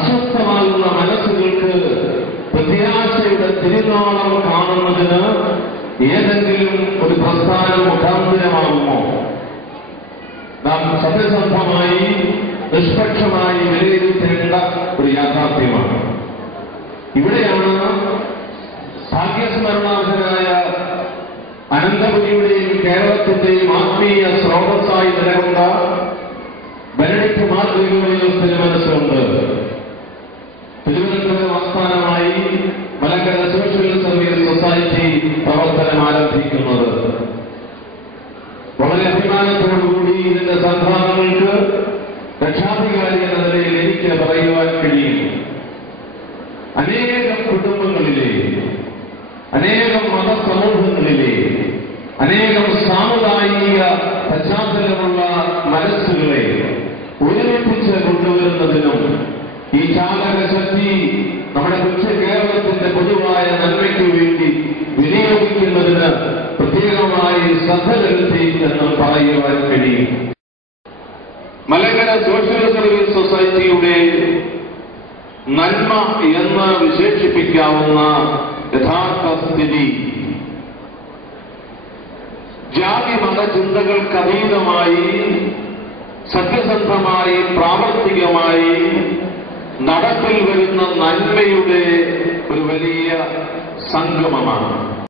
അസ്വസ്ഥമാകുന്ന മനസ്സുകൾക്ക് പ്രത്യാശയുടെ തിരുനാളം കാണുന്നതിന് ഏതെങ്കിലും ഒരു പ്രസ്ഥാനം മുഖാന്തരമാകുമോ? നാം സത്യസന്ധമായി നിഷ്പക്ഷമായി വിലയിരുത്തേണ്ട ഒരു യാഥാർത്ഥ്യമാണ്. ഇവിടെയാണ് ഭാഗ്യസ്മരണാർഹനായ അനന്തപുരിയുടെയും കേരളത്തിന്റെയും ആത്മീയ സ്രോതസ്സായി നിലകൊണ്ട ബെനഡിക്ട് മാർ ഗ്രിഗോറിയോസ് തിരുമനസ്സുണ്ട്. തിരുവനന്തപുരം ആസ്ഥാനമായി മലങ്കര സോഷ്യൽ സർവീസ് സൊസൈറ്റി പ്രവർത്തനം ആരംഭിക്കുന്നത്. വളരെ അഭിമാനത്തോടുകൂടി ഇതിന്റെ സംഘാടകർക്ക് രക്ഷാധികാരി എന്ന നിലയിൽ എനിക്ക് പറയുവാൻ കഴിയും. അനേകം കുടുംബങ്ങളിലെ, അനേകം മതസമൂഹങ്ങളിലെ, അനേകം സാമുദായിക പശ്ചാത്തലമുള്ള മനസ്സുകളെ ഒരുമിപ്പിച്ച് കൊണ്ടുവരുന്നതിനും ഈ ചാലകശക്തി നമ്മുടെ കൊച്ചു കേരളത്തിന്റെ പൊതുവായ നന്മയ്ക്ക് വേണ്ടി വിനിയോഗിക്കുന്നതിന് പ്രത്യേകമായി ശ്രദ്ധ ചെലുത്തി എന്ന് പറയുവാൻ കഴിയും. മലങ്കര സോഷ്യൽ സർവീസ് സൊസൈറ്റിയുടെ നന്മ എന്ന് വിശേഷിപ്പിക്കാവുന്ന യഥാർത്ഥ സ്ഥിതി ജാതി മതചിന്തകൾക്കതീതമായി സത്യസന്ധമായി പ്രാവർത്തികമായി നടപ്പിൽ വരുന്ന നന്മയുടെ ഒരു വലിയ സംഗമമാണ്.